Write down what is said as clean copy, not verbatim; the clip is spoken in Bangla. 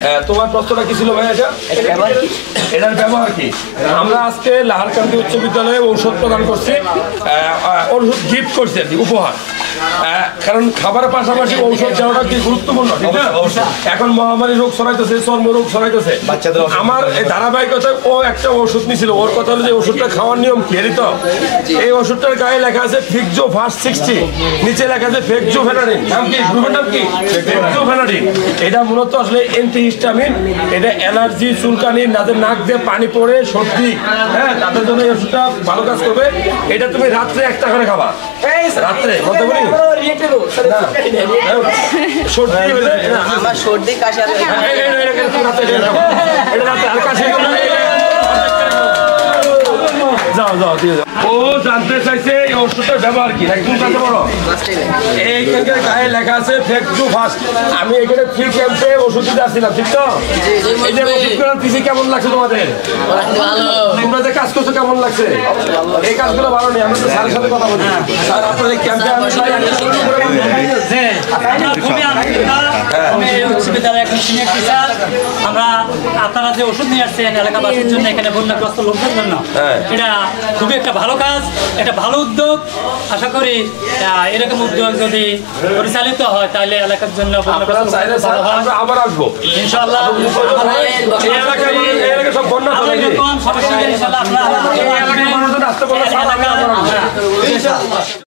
তোমার প্রশ্নটা কি ছিল ভাই? এটার ব্যবহার কি? আমরা আজকে লাহারকান্দি উচ্চ বিদ্যালয়ে ঔষধ প্রদান করছি, ঔষধ গিফট করছি আর কি, উপহার। কারণ খাবারের পাশাপাশি ঔষধ দেওয়াটা কি গুরুত্বপূর্ণ, ঠিক না? এখন মহামারী রোগ ছড়াইতেছে, চর্ম রোগ ছড়াইতেছে। আমার এই ধারাবাহিকতায় ও একটা ওষুধ নিছিল, ওর কথা হলো যে ওষুধটা খাওয়ার নিয়ম কি তো এই ওষুধটার গায়ে লেখা আছে ফিক্সো ফাস্ট 60, নিচে লেখা আছে ফেক্সোফেনাডিন। নাম কি? গ্রুপের নাম কি? ফেক্সোফেনাডিন। এটা মূলত আসলে অ্যান্টিহিস্টামিন। এটা অ্যালার্জি, চুলকানি, যাদের নাক দিয়ে পানি পড়ে, সর্দি, হ্যাঁ, তাদের জন্য এই ওষুধটা ভালো কাজ করবে। এটা তুমি রাত্রে একটা করে খাবা, রাত্রে বলতে বলি সর্দি হলে আমার সর্দি কাশি যাও যাও দিয়ে যাও। ও জানতে চাইছে এই ওষুধটার ব্যবহার কি, একদম জানতে পারো? এইখানকার গায়ে লেখা আছে ফেক্সো ফাস্ট। আমি এখানে ফ্রি ক্যাম্পে ওষুধ দিতে আসছিলাম, ঠিক তো? এই যে ওষুধগুলো দিছি, কেমন লাগছে তোমাদের? তোমরা যে কাজ করছো কেমন লাগছে? এই কাজগুলো ভালো নেই, আমরা তো স্যারের সাথে কথা বলছি। স্যার আপনার এই ক্যাম্পে আমরা আপনারা যে ওষুধ নিয়ে আসছেন এলাকাবাসীর জন্য, এখানে বন্যাগ্রস্ত লোকদের জন্য, এটা খুবই একটা ভালো কাজ, একটা ভালো উদ্যোগ। আশা করি এরকম উদ্যোগ যদি পরিচালিত হয় তাহলে এলাকার জন্য আবার আসবো ইনশাআল্লাহ। সমস্যা